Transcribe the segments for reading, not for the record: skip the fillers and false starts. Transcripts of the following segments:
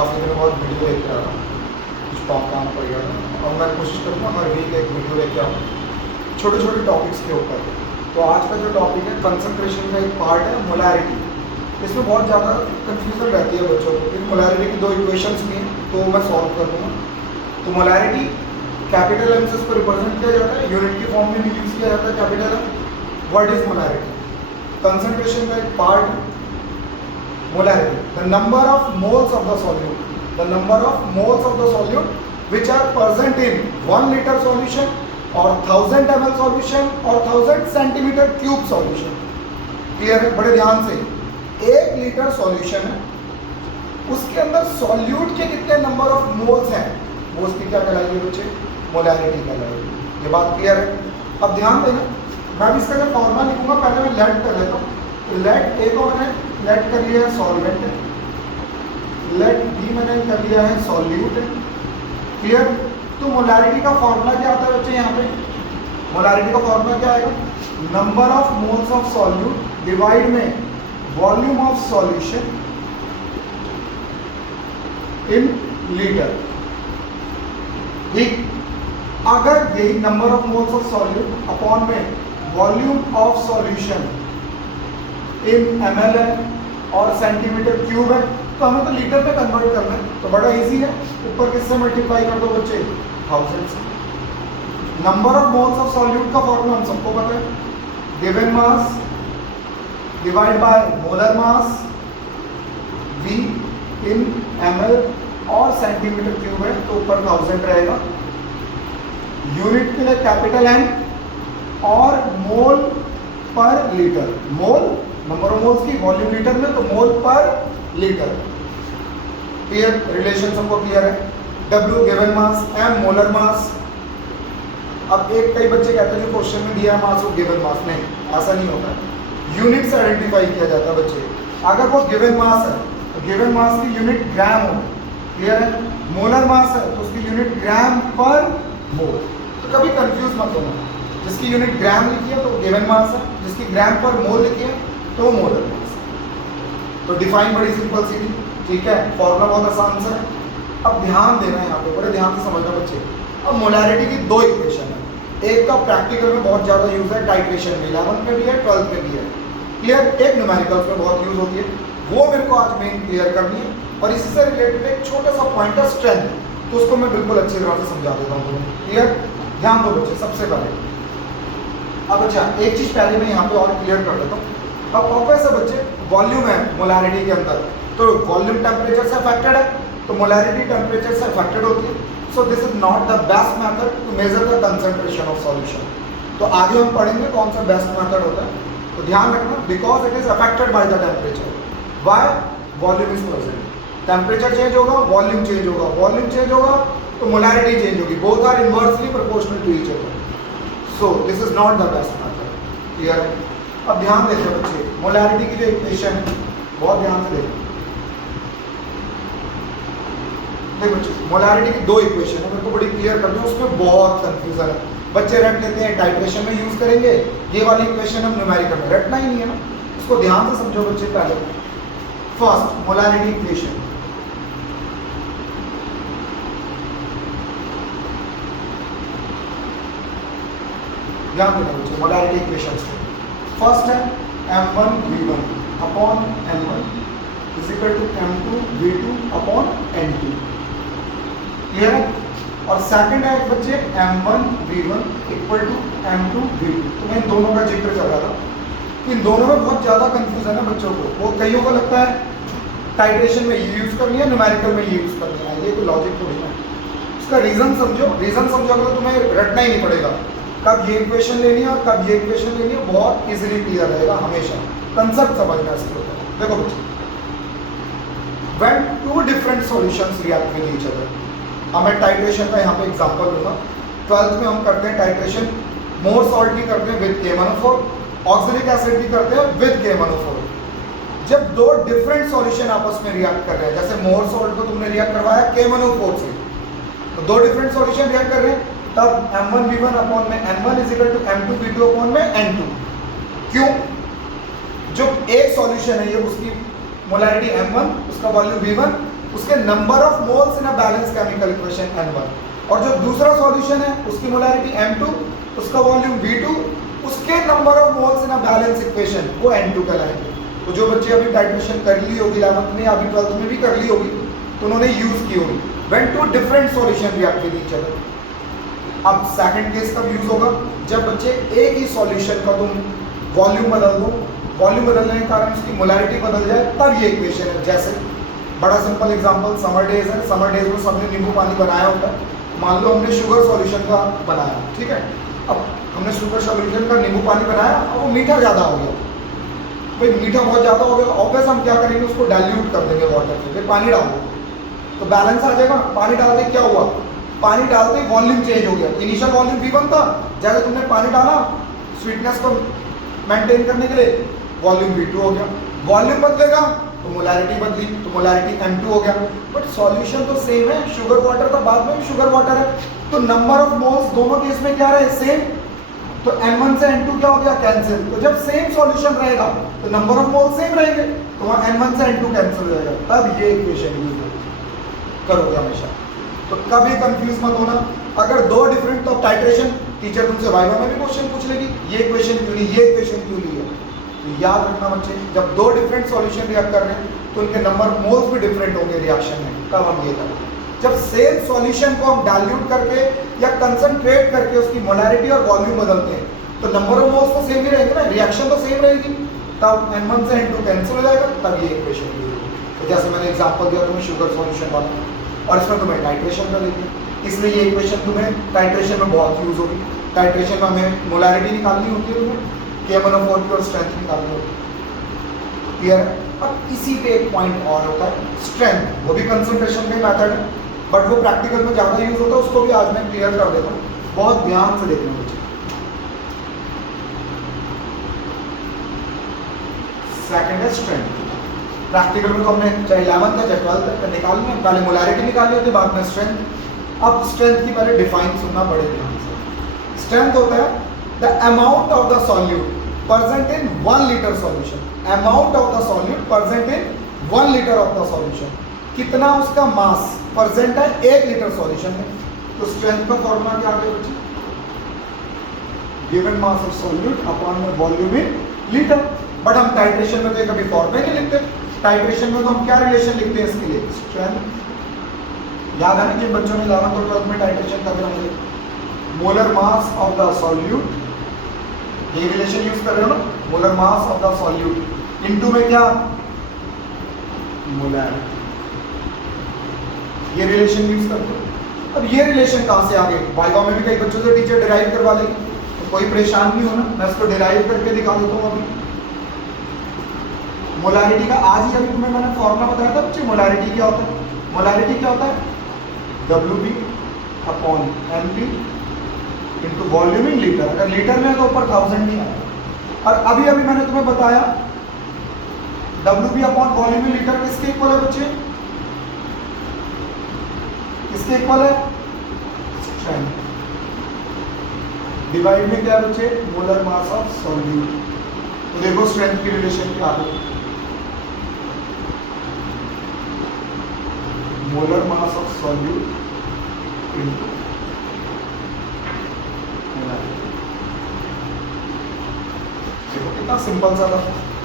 काफ़ी दिनों बाद वीडियो लेके आ रहा हूँ, कुछ काम पड़ गया था और मैं कोशिश करूँगा हर वीक एक वीडियो लेके आऊँ छोटे छोटे टॉपिक्स के ऊपर। तो आज का जो टॉपिक है कंसंट्रेशन का एक पार्ट है मोलैरिटी। इसमें बहुत ज़्यादा कन्फ्यूजन रहती है बच्चों को कि मोलैरिटी की दो इक्वेशंस भी हैं, तो मैं सॉल्व कर दूँगा। तो मोलैरिटी कैपिटल एम से इसको रिप्रेजेंट किया जाता है, यूनिट की फॉर्म में भी यूज़ किया जाता है capital M. What is molarity? Concentration का एक part molarity, the number of moles of the solute, the number of moles of the solute which are present in 1 litre solution और 1000 ml solution और 1000 centimetre cube solution. Clear है? बड़े ध्यान से, 1 litre solution है, उसके अंदर सॉल्यूट के कितने नंबर ऑफ मोल्स हैं वो उसकी क्या कहलाएगी बच्चे? मोलैरिटी कहलाएगी। ये बात क्लियर है? अब ध्यान देना, मैं भी इसका जो फॉर्मूला लिखूंगा पहले मैं लेट कर लेता हूँ। लेट ए को मैंने लेट कर लिया है सॉल्वेंट है, लेट बी मैंने कर लिया है सॉल्यूट है। क्लियर? तो मोलैरिटी का फॉर्मूला क्या आता है बच्चे? यहाँ पे मोलैरिटी का फॉर्मूला क्या आएगा? Number of moles of solute divide में volume of solution in litre. ठीक, अगर यही number of moles of solute upon में volume of solution in ml है और सेंटीमीटर क्यूब है, तो हमें तो लीटर पे कन्वर्ट करना है, तो बड़ा इजी है। ऊपर किससे मल्टीप्लाई कर दो बच्चे? 1000 से। Number of moles of solute का फॉर्मूला हम सबको पता है, given mass divide by molar mass V in ml और सेंटीमीटर क्यूब है, तो ऊपर 1000 रहेगा। यूनिट के लिए कैपिटल M और मोल पर litre, mole number of moles की, वॉल्यूम लीटर में, तो मोल पर लीटर। क्लियर? रिलेशन सबको क्लियर है? W given mass, M molar mass. अब एक कई बच्चे कहते हैं जो क्वेश्चन में दिया है मास वो गिवन मास, नहीं, ऐसा नहीं होता। यूनिट से आइडेंटिफाई किया जाता है बच्चे। अगर वो गिवन मास है तो गिवन मास की यूनिट ग्राम हो। क्लियर है? मोलर मास है तो उसकी यूनिट ग्राम पर मोल। तो कभी कंफ्यूज मत होना, जिसकी यूनिट ग्राम लिखी है तो गिवन मास है, जिसकी ग्राम पर मोल लिखी है तो मोलर मास। तो डिफाइन बड़ी सिंपल सी थी, ठीक है? फॉर्मूला बहुत आसान सा है। अब ध्यान देना यहाँ पे, बड़े ध्यान से समझना बच्चे। अब मोलैरिटी की दो इक्वेशन है, एक का प्रैक्टिकल में बहुत ज़्यादा यूज है, टाइट्रेशन में 11th में भी है, 12th में भी है। क्लियर? एक न्यूमेरिकल्स में बहुत यूज होती है, वो मेरे को आज मेन क्लियर करनी है। और इससे रिलेटेड एक छोटा सा पॉइंट है स्ट्रेंथ, तो उसको मैं बिल्कुल अच्छी तरह से समझा देता हूँ तुम्हें। क्लियर? ध्यान दो बच्चे। सबसे पहले अब अच्छा एक चीज़ पहले मैं यहाँ पे और क्लियर कर देता हूँ। अब ऑब्वियस है बच्चे, वॉल्यूम है मोलैरिटी के अंदर, तो वॉल्यूम टेम्परेचर से अफेक्टेड है, तो मोलैरिटी टेम्परेचर से अफेक्टेड होती है। So this is not the best method to measure the concentration of solution. तो आगे हम पढ़ेंगे कौन सा बेस्ट मेथड होता है, तो ध्यान रखना, because it is affected by the temperature. Why? Volume is present, temperature change होगा, वॉल्यूम चेंज होगा, वॉल्यूम चेंज होगा तो मोलैरिटी चेंज होगी, both are inversely proportional to each other. So this is not the best method. Clear है? अब ध्यान देखो बच्चे, मोलैरिटी की जो इक्वेशन है बहुत ध्यान से देखो। देखो बच्चे, मोलैरिटी की दो इक्वेशन है, मेरे को बड़ी क्लियर कर दो, उसमें बहुत कंफ्यूजन है। बच्चे रट लेते हैं टाइट्रेशन में यूज करेंगे, ये वाली इक्वेशन हम न्यूमेरिकल में, रटना ही नहीं है ना, इसको ध्यान से समझो बच्चे। पहले फर्स्ट मोलैरिटी इक्वेशन, ध्यान देना बच्चे, मोलैरिटी इक्वेशन से फर्स्ट है M1V1 upon M1 is equal to M2V2 upon N2। Clear है? और सेकंड है बच्चे M1V1 इक्वल टू M2V2। तो मैं इन दोनों का जिक्र कर रहा था, इन दोनों में बहुत ज़्यादा कंफ्यूजन है बच्चों को। वो कईयों को लगता है टाइट्रेशन में ये यूज़ करनी है, न्यूमेरिकल में ये यूज़ करनी है, ये तो लॉजिक थोड़ी है। उसका रीज़न समझो, रीज़न समझोगे तो तुम्हें रटना ही नहीं पड़ेगा, कब ये इक्वेशन लेनी है और कब ये इक्वेशन लेनी है, बहुत इजीली क्लियर रहेगा हमेशा। कंसेप्ट समझना इसके ऊपर। देखो बच्चे, when two different solutions react with each other, अब मैं टाइट्रेशन का यहाँ पे एग्जांपल दूंगा। 12th में हम करते हैं टाइट्रेशन, मोर सॉल्ट भी करते हैं विद KMnO4, ऑक्सैलिक एसिड भी करते हैं विद KMnO4। जब दो डिफरेंट सॉल्यूशन आपस में रिएक्ट कर रहे हैं, जैसे मोर सॉल्ट को तुमने रिएक्ट करवाया KMnO4 से, तो दो डिफरेंट सॉल्यूशन रिएक्ट कर रहे हैं, तब M1V1 अपॉन में N1 is equal to M2V2 upon में N2। क्यों? जो एक सॉल्यूशन है ये, उसकी मोलैरिटी M1, उसका वॉल्यूम V1, उसके number of moles in a balance chemical equation N1, और जो दूसरा सॉल्यूशन है उसकी मोलैरिटी M2, उसका वॉल्यूम V2, उसके number of moles in a balance equation वो N2 कहलाएंगे। तो जो बच्चे अभी टाइट्रेशन कर ली होगी 11th में या अभी 12th में भी कर ली होगी तो उन्होंने यूज की होगी when two different solution react with each other. अब सेकंड केस कब यूज होगा, जब बच्चे एक ही सॉल्यूशन का तुम वॉल्यूम बदल दो, वॉल्यूम बदलने के कारण उसकी मोलैरिटी बदल जाए, तब ये इक्वेशन है। जैसे बड़ा सिंपल एग्जांपल समर डेज है, समर डेज में सबने नींबू पानी बनाया होता है, मान लो हमने शुगर सॉल्यूशन का बनाया, ठीक है, अब हमने शुगर सॉल्यूशन का नींबू पानी बनाया और वो मीठा ज़्यादा हो गया, भाई मीठा बहुत ज़्यादा हो गया, ऑब्वियस हम क्या करेंगे उसको डाइल्यूट कर देंगे वाटर से, फिर पानी डाल दो तो बैलेंस आ जाएगा। पानी डालते क्या हुआ, पानी डालते वॉल्यूम चेंज हो गया, इनिशियल वॉल्यूम V1 था, जैसे तुमने पानी डाला स्वीटनेस को मेंटेन करने के लिए वॉल्यूम V2 हो गया, वॉल्यूम बदलेगा तो मोलैरिटी बदली तो मोलैरिटी M2 हो गया, बट सॉल्यूशन तो सेम है, शुगर वाटर था बाद में भी शुगर वाटर है, तो नंबर ऑफ मोल्स दोनों केस में क्या रहे सेम, तो N1 से N2 क्या हो गया कैंसिल, तो जब सेम सॉल्यूशन रहेगा तो नंबर ऑफ मोल्स सेम रहेंगे तो वहाँ N1 से N2 कैंसिल हो जाएगा, तब ये इक्वेशन यूज करोगे हमेशा। तो कभी कंफ्यूज मत होना, अगर दो डिफरेंट तो टाइट्रेशन टीचर तुमसे वाइवा में भी क्वेश्चन पूछ लेगी ये इक्वेशन क्यों नहीं, ये इक्वेशन क्यों नहीं है, तो याद रखना बच्चे जब दो डिफरेंट सॉल्यूशन रिएक्ट कर रहे हैं तो उनके नंबर मोल्स भी डिफरेंट होंगे रिएक्शन में, तब हम ये करें। जब सेम सॉल्यूशन को हम डाइल्यूट करके या कंसंट्रेट करके उसकी मोलैरिटी और वॉल्यूम बदलते हैं तो नंबर ऑफ मोल्स तो सेम ही रहेंगे ना, रिएक्शन तो सेम रहेगी, तब N1 से N2 कैंसिल हो जाएगा, तब ये इक्वेशन यूज होगी। तो जैसे मैंने एग्जांपल दिया तुम्हें शुगर सॉल्यूशन वाला, और इसमें तुम्हें टाइट्रेशन का देंगे, इसलिए ये इक्वेशन तुम्हें टाइट्रेशन में बहुत यूज होगी। टाइट्रेशन में हमें मोलैरिटी निकालनी होती है, तुम्हें K1O4 की और स्ट्रेंथ निकालनी होती है, क्लियर है। अब इसी पे एक पॉइंट और होता है स्ट्रेंथ, वो भी कंसंट्रेशन का मेथड है बट वो प्रैक्टिकल में ज़्यादा यूज होता है, उसको भी आज मैं क्लियर कर देता हूँ, बहुत ध्यान से देखना मुझे। सेकंड है स्ट्रेंथ, प्रैक्टिकल में तो हमने चाहे 11th या 12th तक निकालनी है, पहले मोलैरिटी निकालनी होती है बाद में स्ट्रेंथ। अब स्ट्रेंथ की पहले डिफाइन सुनना बड़े ध्यान से। स्ट्रेंथ होता है the amount of the solute present in 1 liter solution, amount of the solute present in 1 liter of the solution, कितना उसका मास प्रेजेंट है 1 लीटर सॉल्यूशन में, तो स्ट्रेंथ का फॉर्मूला क्या आ गया बच्चे, given mass of solute upon volume in litre. But हम टाइट्रेशन में तो कभी फॉर्मूला नहीं लिखते, टाइट्रेशन में तो हम क्या रिलेशन लिखते हैं इसके लिए, स्ट्रेंथ। याद है ना जिन बच्चों ने 11th और 12th में टाइट्रेशन का होंगे, molar mass of the solute, ये रिलेशन यूज कर रहे हो ना, molar mass of the solute into में क्या मोलैरिटी, ये रिलेशन यूज करते हो। अब ये रिलेशन कहां से आ गए, वाइवा में भी कई बच्चों से टीचर डिराइव करवा लेगी, तो कोई परेशान नहीं होना, मैं इसको डिराइव करके दिखा देता हूँ। अभी मोलैरिटी का आज ही अभी तुम्हें मैंने फॉर्मूला बताया था बच्चे, मोलैरिटी क्या होता है, मोलैरिटी क्या होता है WB upon MP into volume in litre, अगर लीटर में है तो ऊपर 1000 नहीं आएगा। और अभी अभी मैंने तुम्हें बताया WB upon volume in litre किसके इक्वल है बच्चे, किसके इक्वल है, स्ट्रेंथ डिवाइड में क्या है बच्चे, मोलर मास ऑफ सॉल्यूट। तो देखो स्ट्रेंथ की रिलेशन क्या है, molar mass of solute into देखो कितना सिंपल सा था,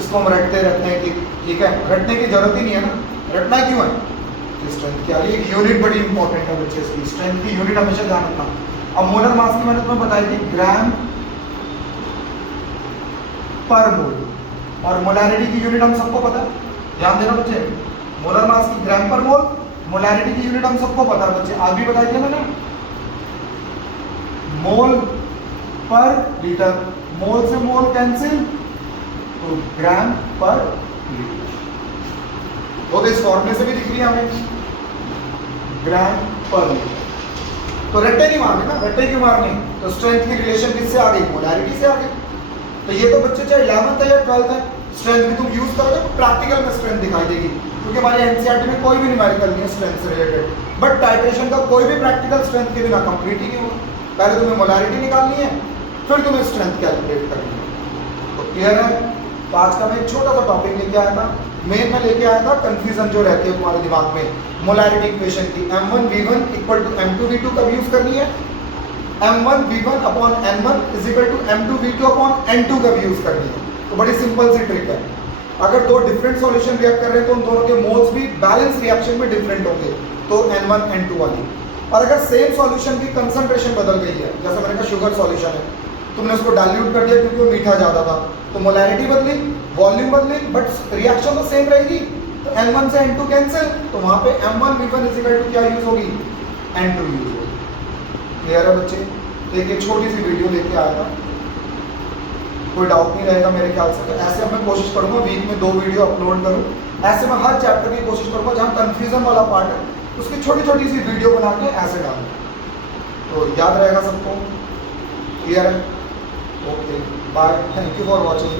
इसको हम रटते रहते हैं कि ठीक है, रटने की जरूरत ही नहीं है ना, रटना क्यों है, स्ट्रेंथ क्या है, एक यूनिट बड़ी इंपॉर्टेंट है बच्चे, इसकी स्ट्रेंथ की यूनिट हमेशा ध्यान रखना। अब मोलर मास की मैंने तुम्हें बताई थी ग्राम पर मोल, और मोलैरिटी की यूनिट हम सबको पता है, ध्यान देना बच्चे, मोलर मास की ग्राम पर मोल, मोलैरिटी की यूनिट हम सबको पता है बच्चे, आज भी बताई थी मैंने, मोल पर लीटर, मोल से मोल कैंसिल तो ग्राम पर लीटर, तो इस फॉर्मूले से भी दिख रही है हमें ग्राम पर लीटर। तो रट्टे नहीं मारने ना, रट्टे क्यों मारने, तो स्ट्रेंथ की रिलेशन किससे आ गई, मोलैरिटी से आ गई। तो ये तो बच्चे चाहे 11th है या 12th है, स्ट्रेंथ भी तुम यूज करोगे तो प्रैक्टिकल में स्ट्रेंथ दिखाई देगी, क्योंकि हमारे एनसीईआरटी में कोई भी न्यूमेरिकल नहीं है स्ट्रेंथ से रिलेटेड, बट टाइट्रेशन का कोई भी प्रैक्टिकल स्ट्रेंथ के बिना कंप्लीट ही नहीं होगा। पहले तुम्हें मोलैरिटी निकालनी है, फिर तुम्हें स्ट्रेंथ कैलकुलेट करनी है। तो क्लियर है, तो आज का मैं एक छोटा सा टॉपिक लेके आया था मेन में लेके आया था कंफ्यूजन जो रहती है तुम्हारे दिमाग में मोलैरिटी इक्वेशन की, m1v1 इक्वल टू m2v2 कब यूज करनी है, m1v1 upon n1 is equal to m2v2 upon n2 कब यूज करनी है। तो बड़ी सिंपल सी ट्रिक है, अगर दो डिफरेंट सॉल्यूशन रिएक्ट कर रहे हैं तो उन दोनों के मोल्स भी बैलेंस रिएक्शन में डिफरेंट होंगे, तो n1 n2 वाली। और अगर सेम सॉल्यूशन की कंसंट्रेशन बदल गई है, जैसे मैंने कहा शुगर सॉल्यूशन है, तुमने उसको डाइल्यूट कर दिया क्योंकि वो मीठा ज़्यादा था, तो मोलैरिटी बदली, वॉल्यूम बदली, बट रिएक्शन तो सेम रहेगी, तो n1 से n2 कैंसिल, तो वहाँ पे m1v1 इज इक्वल टू क्या यूज होगी, n2 यूज होगी। क्लियर है बच्चे? तो एक छोटी सी वीडियो लेके आया था, कोई डाउट नहीं रहेगा मेरे ख्याल से। तो ऐसे मैं कोशिश करूँगा वीक में 2 वीडियो अपलोड करूँ, ऐसे मैं हर चैप्टर की कोशिश करूँगा जहाँ कन्फ्यूजन वाला पार्ट है उसकी छोटी छोटी सी वीडियो बना के ऐसे डालूँ, तो याद रहेगा सबको। क्लियर है? Okay bye, thank you for watching.